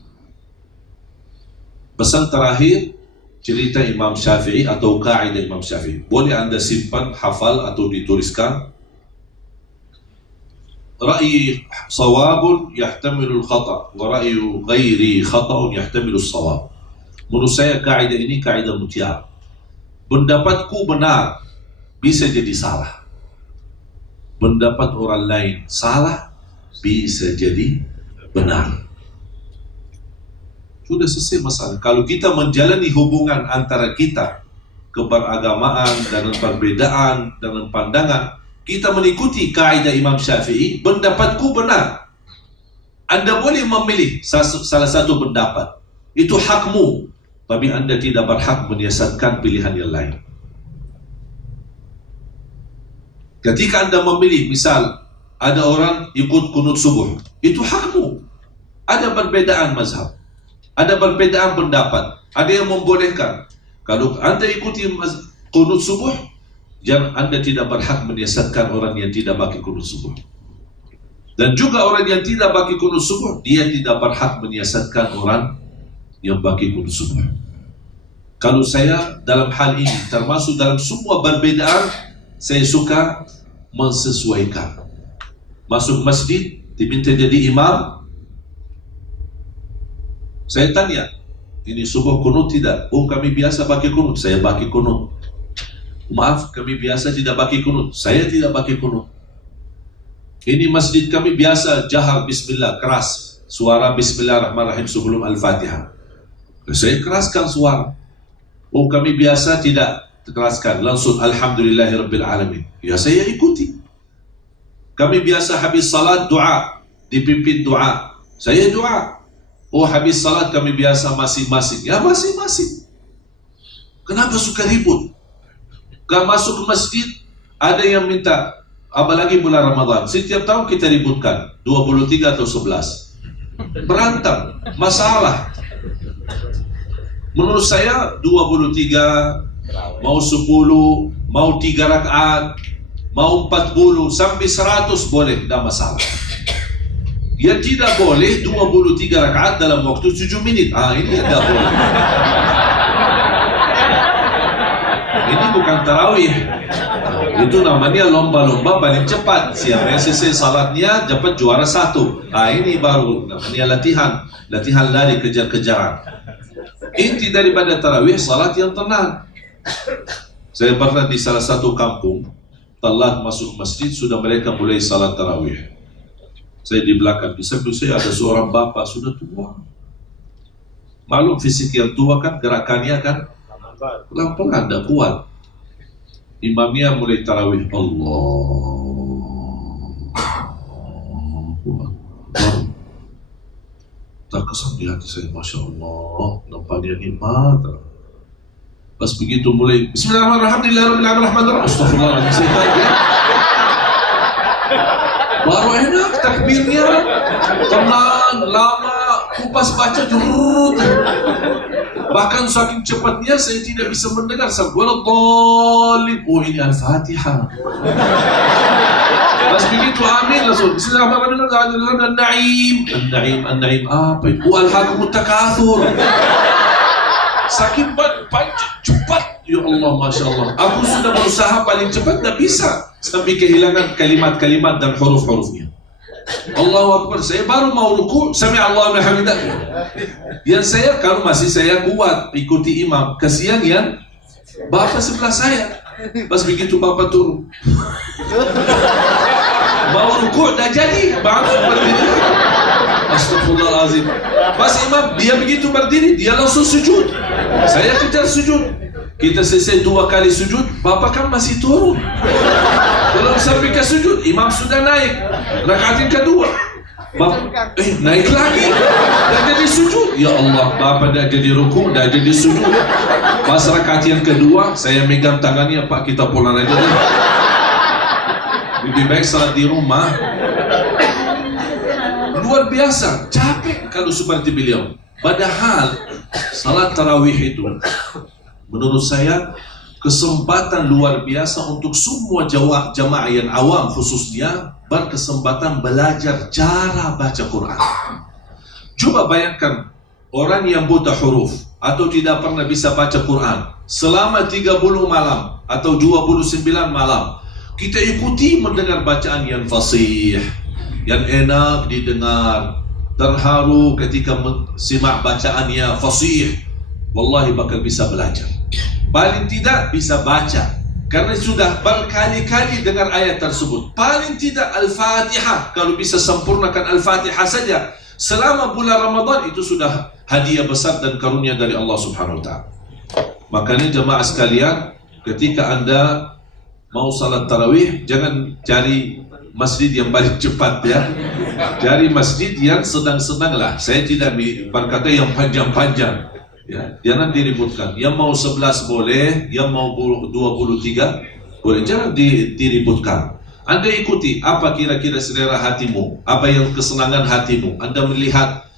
Pesan terakhir, cerita Imam Syafi'i atau kaidah Imam Syafi'i. Boleh Anda simpan, hafal atau dituliskan. Ra'yi sawabun yahtamilul khata' wa ra'yu ghairi khata'un yahtamilus sawab. Menurut saya kaidah ini kaidah mutiara. Pendapatku benar bisa jadi salah. Pendapat orang lain salah bisa jadi benar. Sudah selesai masalah. Kalau kita menjalani hubungan antara kita keberagamaan dan perbedaan dengan pandangan, kita mengikuti kaidah Imam Syafi'i, pendapatku benar. Anda boleh memilih salah satu pendapat. Itu hakmu. Tapi Anda tidak berhak menyiasatkan pilihan yang lain. Ketika Anda memilih, misal ada orang ikut kunut subuh, itu hakmu. Ada perbedaan mazhab, ada perbedaan pendapat, ada yang membolehkan. Kalau Anda ikuti kunut subuh, jangan Anda tidak berhak menyiasatkan orang yang tidak pakai kunut subuh. Dan juga orang yang tidak pakai kunut subuh, dia tidak berhak menyiasatkan orang yang pakai kunut subuh. Kalau saya dalam hal ini, termasuk dalam semua perbedaan, saya suka mensesuaikan. Masuk masjid, diminta jadi imam, saya tanya, ini subuh kunut tidak? Oh, kami biasa pakai kunut, saya pakai kunut. Maaf, kami biasa tidak pakai kunut, saya tidak pakai kunut. Ini masjid kami biasa jahar bismillah, keras suara bismillahirrahmanirrahim sebelum al-fatihah, saya keraskan suara. Oh, kami biasa tidak keraskan, langsung alhamdulillahirabbil alamin, ya saya ikuti. Kami biasa habis salat doa, dipimpin doa, saya doa. Oh, habis salat kami biasa masing-masing, ya masing-masing. Kenapa suka ribut? Kalau masuk ke masjid, ada yang minta, apalagi bulan Ramadan, setiap tahun kita ributkan 23 atau 11. Berantem, masalah. Menurut saya 23, mau 10, mau 3 rakaat, mau 40 sampai 100 boleh, tidak masalah. Yang tidak boleh 23 rakaat dalam waktu 7 menit. Ini tidak boleh. Ini bukan tarawih. Itu namanya lomba-lomba paling cepat. Siapa yang selesai salatnya dapat juara 1. Ini baru namanya latihan. Latihan lari kejar-kejaran. Inti daripada tarawih salat yang tenang. Saya pernah di salah satu kampung, telat masuk masjid, sudah mereka mulai salat tarawih. Saya di belakang, di samping saya ada seorang bapak sudah tua. Maklum fisik yang tua kan, gerakannya kan pelan-pelan, tidak kuat. Imamnya mulai tarawih, Allah. Terkesan di hati saya, Masya Allah, nampaknya nikmat. Pas begitu mulai, Bismillahirrahmanirrahim, Astagfirullahaladzim, saya kaget. Baru enak takbirnya, tenang, lama, kupas baca jurut. Bahkan saking cepatnya saya tidak bisa mendengar. Waladhdallin. Oh, ini Al-Fatihah. Pas begitu amin langsung. Bismillahirrahmanirrahim. An-Na'im. Apa itu? Alhaakumut takatsur. Saking cepat. Ya Allah, Masya Allah. Aku sudah berusaha paling cepat, tidak bisa. Sampai kehilangan kalimat-kalimat dan huruf-hurufnya. Allahu Akbar. Saya baru mau ruku, Sami Allahu liman hamidah. Yang saya, kalau masih saya kuat ikuti imam, kasihan yang bapak sebelah saya. Pas begitu bapak turun, mau ruku dah jadi, bangun berdiri. Astagfirullahaladzim. Pas imam dia begitu berdiri, dia langsung sujud. Saya kejar sujud. Kita selesai 2 kali sujud, bapak kan masih turun. Belum sampai ke sujud, imam sudah naik. Rakaat yang kedua, bapak naik lagi. Dah jadi sujud. Ya Allah, bapak dah jadi ruku, dah jadi sujud. Pas rakaat yang kedua, saya megang tangannya, Pak, kita pulang aja deh. Lebih baik salat di rumah. Luar biasa, capek kalau seperti beliau. Padahal salat tarawih itu, menurut saya, kesempatan luar biasa untuk semua jamaah yang awam khususnya berkesempatan belajar cara baca Quran. Coba bayangkan orang yang buta huruf atau tidak pernah bisa baca Quran selama 30 malam atau 29 malam. Kita ikuti mendengar bacaan yang fasih, yang enak didengar, terharu ketika simak bacaannya fasih. Wallahi bakal bisa belajar. Paling tidak bisa baca, karena sudah berkali-kali dengar ayat tersebut. Paling tidak Al-Fatihah, kalau bisa sempurnakan Al-Fatihah saja selama bulan Ramadan, itu sudah hadiah besar dan karunia dari Allah Subhanahu wa Ta'ala. Makanya jemaah sekalian, ketika Anda mau salat tarawih, jangan cari masjid yang paling cepat ya. Cari masjid yang sedang-sedang lah. Saya tidak berkata yang panjang-panjang. Ya, jangan diributkan. Yang mau 11 boleh, yang mau 23 boleh. Jangan diributkan. Anda ikuti apa kira-kira selera hatimu, apa yang kesenangan hatimu. Anda melihat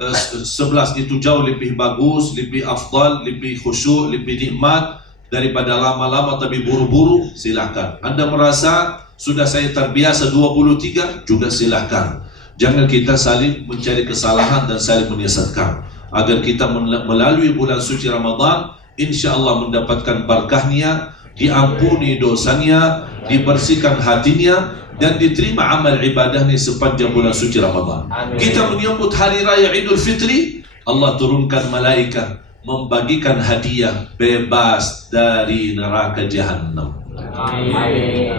11 itu jauh lebih bagus, lebih afdal, lebih khusyuk, lebih nikmat daripada lama-lama tapi buru-buru, silahkan. Anda merasa sudah saya terbiasa 23, juga silahkan. Jangan kita saling mencari kesalahan dan saling menyesatkan. Agar kita melalui bulan suci Ramadan, insya Allah mendapatkan berkahnya, diampuni dosanya, dibersihkan hatinya, dan diterima amal ibadahnya sepanjang bulan suci Ramadan. Kita menyambut hari raya Idul Fitri, Allah turunkan malaikat membagikan hadiah bebas dari neraka jahanam.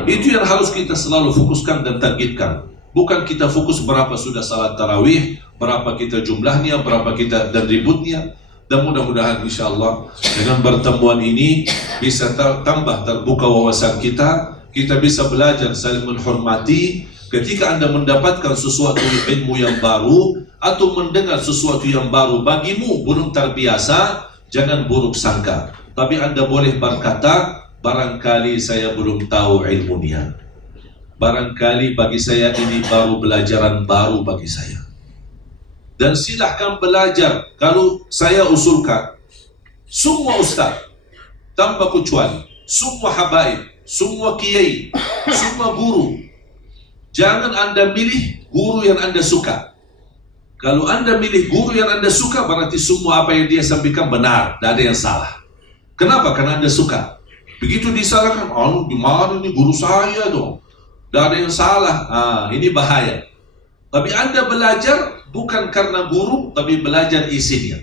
Itu yang harus kita selalu fokuskan dan targetkan. Bukan kita fokus berapa sudah salat tarawih, berapa kita jumlahnya, berapa kita dan ributnya. Dan mudah-mudahan insya Allah dengan pertemuan ini bisa tambah terbuka wawasan kita. Kita bisa belajar saling menghormati. Ketika Anda mendapatkan sesuatu ilmu yang baru atau mendengar sesuatu yang baru bagimu belum terbiasa, jangan buruk sangka. Tapi Anda boleh berkata, barangkali saya belum tahu ilmunya. Barangkali bagi saya ini baru pelajaran baru bagi saya. Dan silahkan belajar. Kalau saya usulkan, semua ustaz, tanpa kecuali, semua habaib, semua kiai, semua guru, jangan Anda milih guru yang Anda suka. Kalau Anda milih guru yang Anda suka, berarti semua apa yang dia sampaikan benar, tidak ada yang salah. Kenapa? Karena Anda suka. Begitu disalahkan, gimana ini guru saya dong, tidak ada yang salah. Ini bahaya. Tapi Anda belajar bukan karena guru, tapi belajar isinya.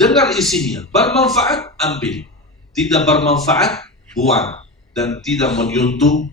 Dengar isinya, bermanfaat, ambil. Tidak bermanfaat, buang. Dan tidak menyentuh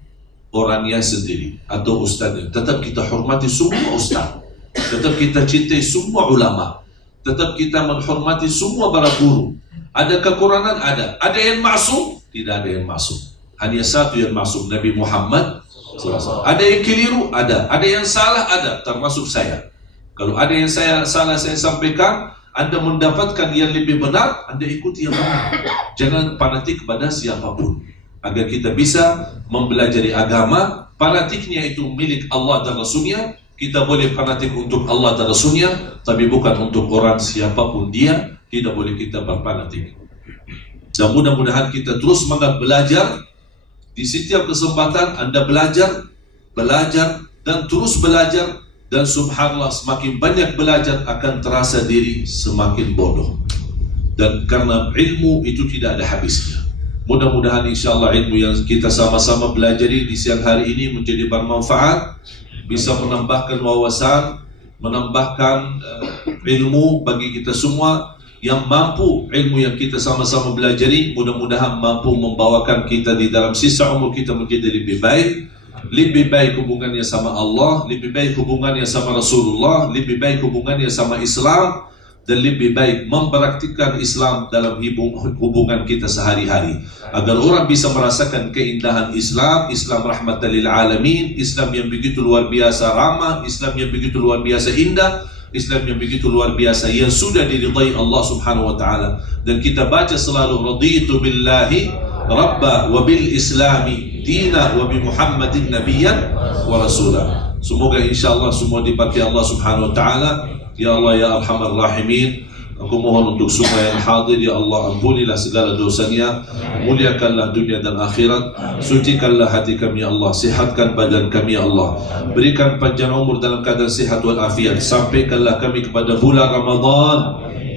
orangnya sendiri atau ustaznya. Tetap kita hormati semua ustaz. Tetap kita cintai semua ulama. Tetap kita menghormati semua para guru. Ada kekurangan? Ada. Ada yang maksum? Tidak ada yang maksum. Hanya satu yang maksum, Nabi Muhammad SAW. Ada yang keliru? Ada. Ada yang salah? Ada. Termasuk saya. Kalau ada yang salah saya sampaikan, Anda mendapatkan yang lebih benar, Anda ikuti yang benar. Jangan fanatik kepada siapapun. Agar kita bisa mempelajari agama, fanatiknya itu milik Allah dan Rasulnya. Kita boleh fanatik untuk Allah dan Rasulnya, tapi bukan untuk orang siapapun dia. Tidak boleh kita berfanatik. Dan mudah-mudahan kita terus semangat belajar. Di setiap kesempatan Anda belajar, dan terus belajar. Dan subhanallah, semakin banyak belajar akan terasa diri semakin bodoh. Dan karena ilmu itu tidak ada habisnya. Mudah-mudahan insyaAllah ilmu yang kita sama-sama belajari di siang hari ini menjadi bermanfaat, bisa menambahkan wawasan, menambahkan ilmu bagi kita semua. Yang mampu ilmu yang kita sama-sama belajari, mudah-mudahan mampu membawakan kita di dalam sisa umur kita menjadi lebih baik hubungannya sama Allah, lebih baik hubungannya sama Rasulullah, lebih baik hubungannya sama Islam, dan lebih baik mempraktikkan Islam dalam hubungan kita sehari-hari, agar orang bisa merasakan keindahan Islam, Islam rahmatan lil alamin, Islam yang begitu luar biasa ramah, Islam yang begitu luar biasa indah, Islam yang begitu luar biasa yang sudah diridai Allah Subhanahu wa taala. Dan kita baca selalu, raditu billahi rabba wa bil islami dina wa bi Muhammadin nabiyyan wa rasulah. Semoga insyaallah semua dipakai Allah Subhanahu wa taala. Ya Allah ya Arhamar Rahimin, aku mohon untuk semua yang hadir, ya Allah ampunilah segala dosanya, muliakanlah dunia dan akhirat, sucikanlah hati kami ya Allah, sihatkan badan kami ya Allah, berikan panjang umur dalam keadaan sihat wal afiat, sampaikanlah kami kepada bulan Ramadan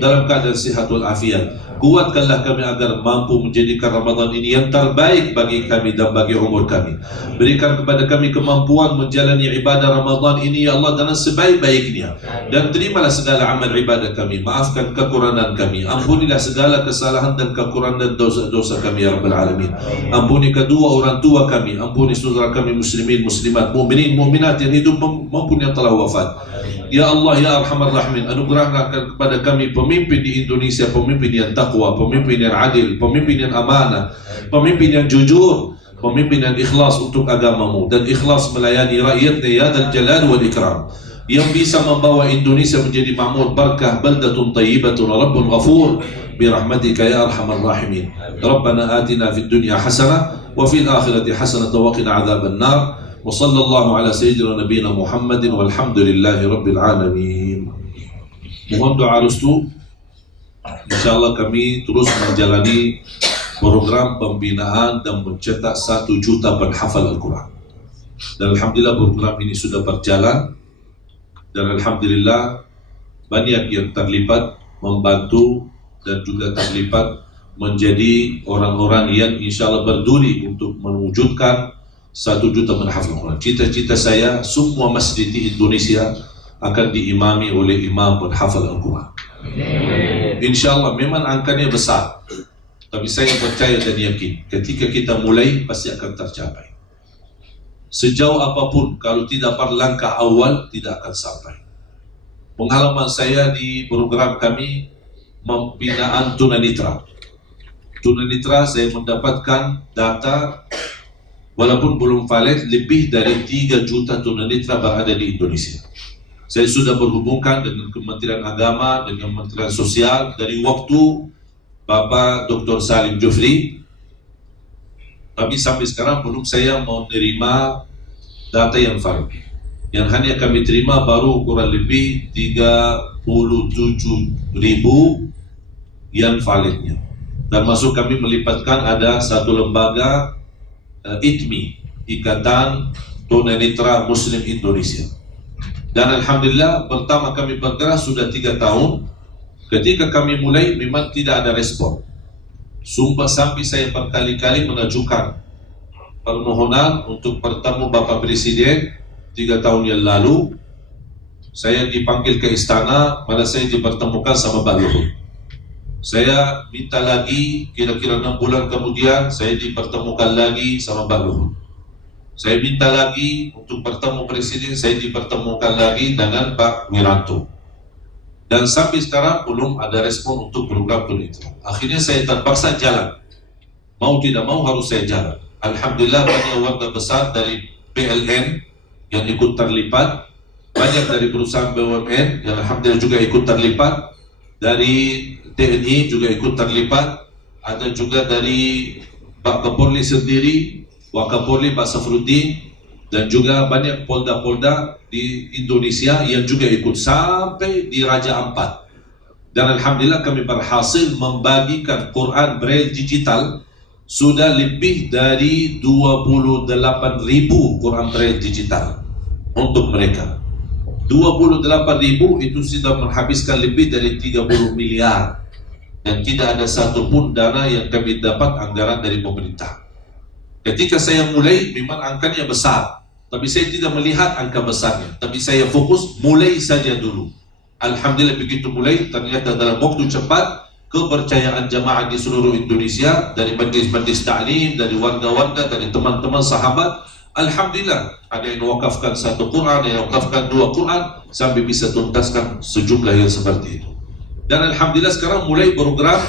dalam keadaan sihat wal afiat. Kuatkanlah kami agar mampu menjadikan Ramadan ini yang terbaik bagi kami dan bagi umur kami. Berikan kepada kami kemampuan menjalani ibadah Ramadan ini ya Allah dengan sebaik-baiknya. Dan terimalah segala amal ibadah kami. Maafkan kekurangan kami. Ampunilah segala kesalahan dan kekurangan dan dosa-dosa kami ya Rabbal Alamin. Ampuni kedua orang tua kami. Ampuni saudara kami muslimin, muslimat, mu'minin, mu'minat yang hidup maupun yang telah wafat. Ya Allah ya Arhamar Rahimin, anugerahkan kepada kami pemimpin di Indonesia, pemimpin yang taqwa, pemimpin yang adil, pemimpin yang amanah, pemimpin yang jujur, pemimpin yang ikhlas untuk agamamu dan ikhlas melayani rakyatnya ya Dzal Jalal wal Ikram, yang bisa membawa Indonesia menjadi makmur, barakah, baldatun tayyibatun, rabbun ghafur birahmatika ya Arhamar Rahimin. Rabbana atina fid dunya hasanah wa fil akhirati hasanah wa qina adzaban nar. وصلى الله على سيدنا نبينا محمد والحمد لله رب العالمين. Mohon doa restu. Insyaallah kami terus menjalani program pembinaan dan mencetak 1 juta penghafal Al-Quran. Dan alhamdulillah program ini sudah berjalan. Dan alhamdulillah banyak yang terlibat membantu dan juga terlibat menjadi orang-orang yang insyaallah berduri untuk mewujudkan 1 juta penghafal Al-Quran. Cita-cita saya semua masjid di Indonesia akan diimami oleh imam penghafal Al-Quran. InsyaAllah memang angkanya besar, tapi saya percaya dan yakin ketika kita mulai pasti akan tercapai. Sejauh apapun kalau tidak berlangkah awal tidak akan sampai. Pengalaman saya di program kami pembinaan tunanetra. Tunanetra saya mendapatkan data, walaupun belum valid, lebih dari 3 juta tunanetra berada di Indonesia. Saya sudah berhubungkan dengan Kementerian Agama, dengan Kementerian Sosial dari waktu Bapak Dr. Salim Jufri Tapi sampai sekarang belum saya mau menerima data yang valid. Yang hanya kami terima baru kurang lebih 37.000 yang validnya. Dan masuk kami melibatkan ada satu lembaga ITMI, Ikatan Tunanetra Muslim Indonesia. Dan alhamdulillah pertama kami bergerak sudah 3 tahun. Ketika kami mulai memang tidak ada respon. Sumpah sampai saya berkali-kali mengajukan permohonan untuk bertemu Bapak Presiden 3 tahun yang lalu. Saya dipanggil ke istana, malah saya dipertemukan sama Pak Luhut. Saya minta lagi, kira-kira 6 bulan kemudian saya dipertemukan lagi sama Pak Luhut. Saya minta lagi untuk bertemu Presiden, saya dipertemukan lagi dengan Pak Wiranto. Dan sampai sekarang belum ada respon untuk program tunanetra. Akhirnya saya terpaksa jalan. Mau tidak mau harus saya jalan. Alhamdulillah banyak warga besar dari PLN yang ikut terlibat, banyak dari perusahaan BUMN yang alhamdulillah juga ikut terlibat, dari TNI juga ikut terlibat, ada juga dari Pak Kapolri sendiri, Wakapolri Pak Safruddin, dan juga banyak polda-polda di Indonesia yang juga ikut sampai di Raja Ampat. Dan alhamdulillah kami berhasil membagikan Quran Braille digital sudah lebih dari 28.000 Quran Braille digital untuk mereka. 28.000 itu sudah menghabiskan lebih dari 30 miliar dan tidak ada satupun dana yang kami dapat anggaran dari pemerintah. Ketika saya mulai memang angkanya besar, tapi saya tidak melihat angka besarnya, tapi saya fokus mulai saja dulu. Alhamdulillah begitu mulai, ternyata dalam waktu cepat kepercayaan jamaah di seluruh Indonesia, dari majlis-majlis ta'lim, dari warga-warga, dari teman-teman sahabat, alhamdulillah ada yang wakafkan 1 Quran, ada yang wakafkan 2 Quran sampai bisa tuntaskan sejumlah yang seperti itu. Dan alhamdulillah sekarang mulai program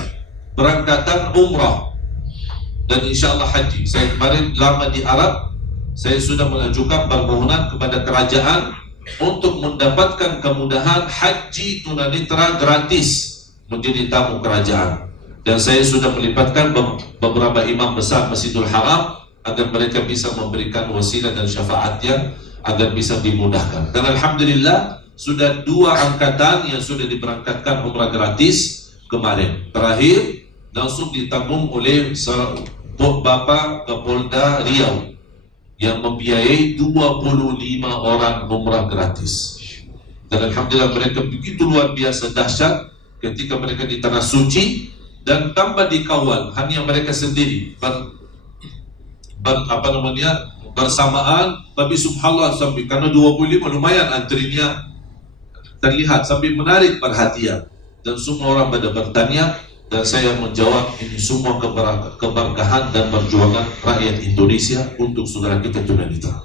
berangkatan umrah dan insyaallah haji. Saya kemarin lama di Arab, saya sudah mengajukan permohonan kepada kerajaan untuk mendapatkan kemudahan haji tunanetra gratis menjadi tamu kerajaan. Dan saya sudah melibatkan beberapa imam besar Masjidil Haram agar mereka bisa memberikan wasilah dan syafaatnya agar bisa dimudahkan. Dan alhamdulillah sudah 2 angkatan yang sudah diberangkatkan umrah gratis kemarin. Terakhir langsung ditanggung oleh Bapak Kapolda Riau yang membiayai 25 orang umrah gratis. Dan alhamdulillah mereka begitu luar biasa dahsyat ketika mereka di tanah suci dan tanpa dikawal, hanya mereka sendiri bersamaan. Tapi subhanallah sampai karena 25 lumayan antrinya terlihat sampai menarik perhatian dan semua orang pada bertanya. Dan saya menjawab ini semua keberkahan dan perjuangan rakyat Indonesia untuk saudara kita tunanetra.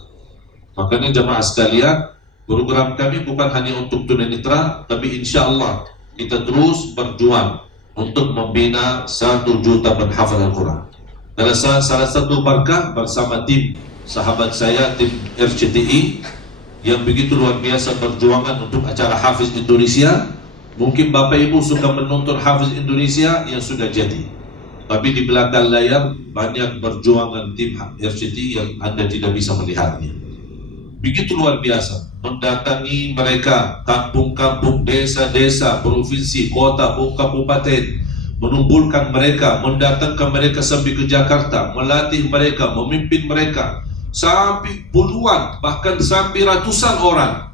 Makanya jamaah sekalian, program kami bukan hanya untuk tunanetra, tapi insya Allah kita terus berjuang untuk membina 1 juta penghafal Al-Quran. Dan salah satu berkah bersama tim sahabat saya, tim RCTI yang begitu luar biasa berjuangan untuk acara Hafiz Indonesia. Mungkin Bapak Ibu suka menonton Hafiz Indonesia yang sudah jadi, tapi di belakang layar banyak perjuangan tim RCTI yang Anda tidak bisa melihatnya. Begitu luar biasa, mendatangi mereka kampung-kampung, desa-desa, provinsi, kota, kabupaten, mengumpulkan mereka, mendatangkan mereka sampai ke Jakarta, melatih mereka, memimpin mereka, sampai puluhan, bahkan sampai ratusan orang.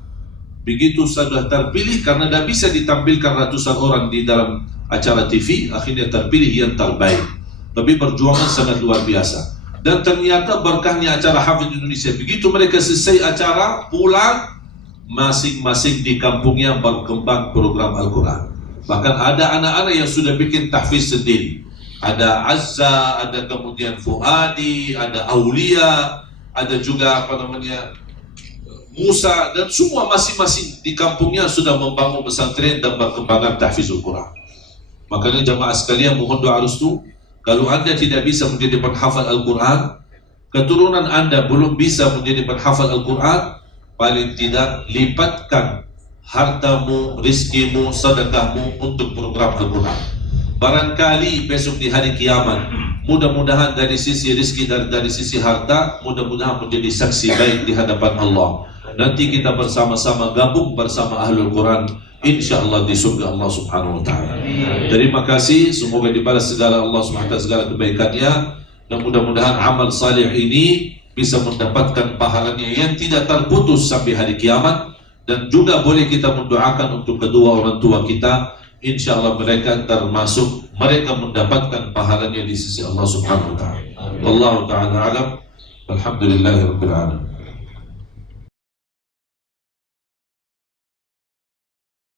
Begitu sudah terpilih, karena tidak bisa ditampilkan ratusan orang di dalam acara TV, akhirnya terpilih yang terbaik. Tapi perjuangan sangat luar biasa. Dan ternyata berkahnya acara Hafiz Indonesia, begitu mereka selesai acara, pulang, masing-masing di kampungnya berkembang program Al-Quran. Bahkan ada anak-anak yang sudah bikin tahfiz sendiri. Ada Azza, ada kemudian Fuadi, ada Aulia, ada juga Musa, dan semua masing-masing di kampungnya sudah membangun pesantren dan perkembangan tahfizul Quran. Makanya jamaah sekalian, mohon doa restu. Kalau Anda tidak bisa menjadi penghafal Al-Quran, keturunan Anda belum bisa menjadi penghafal Al-Quran, paling tidak lipatkan hartamu, rizkimu, sedekahmu untuk program Al-Quran. Barangkali besok di hari kiamat mudah-mudahan dari sisi rizki dan dari sisi harta, mudah-mudahan menjadi saksi baik di hadapan Allah. Nanti kita bersama-sama gabung bersama Ahlul Quran, insyaallah di surga Allah Subhanahu wa taala. Terima kasih, semoga dibalas segala Allah Subhanahu wa taala segala kebaikannya, dan mudah-mudahan amal saleh ini bisa mendapatkan pahalanya yang tidak terputus sampai hari kiamat. Dan juga boleh kita mendoakan untuk kedua orang tua kita, insyaallah mereka termasuk mereka mendapatkan pahalanya di sisi Allah Subhanahu wa taala. Wallahu taala alam. Alhamdulillahirabbil alamin.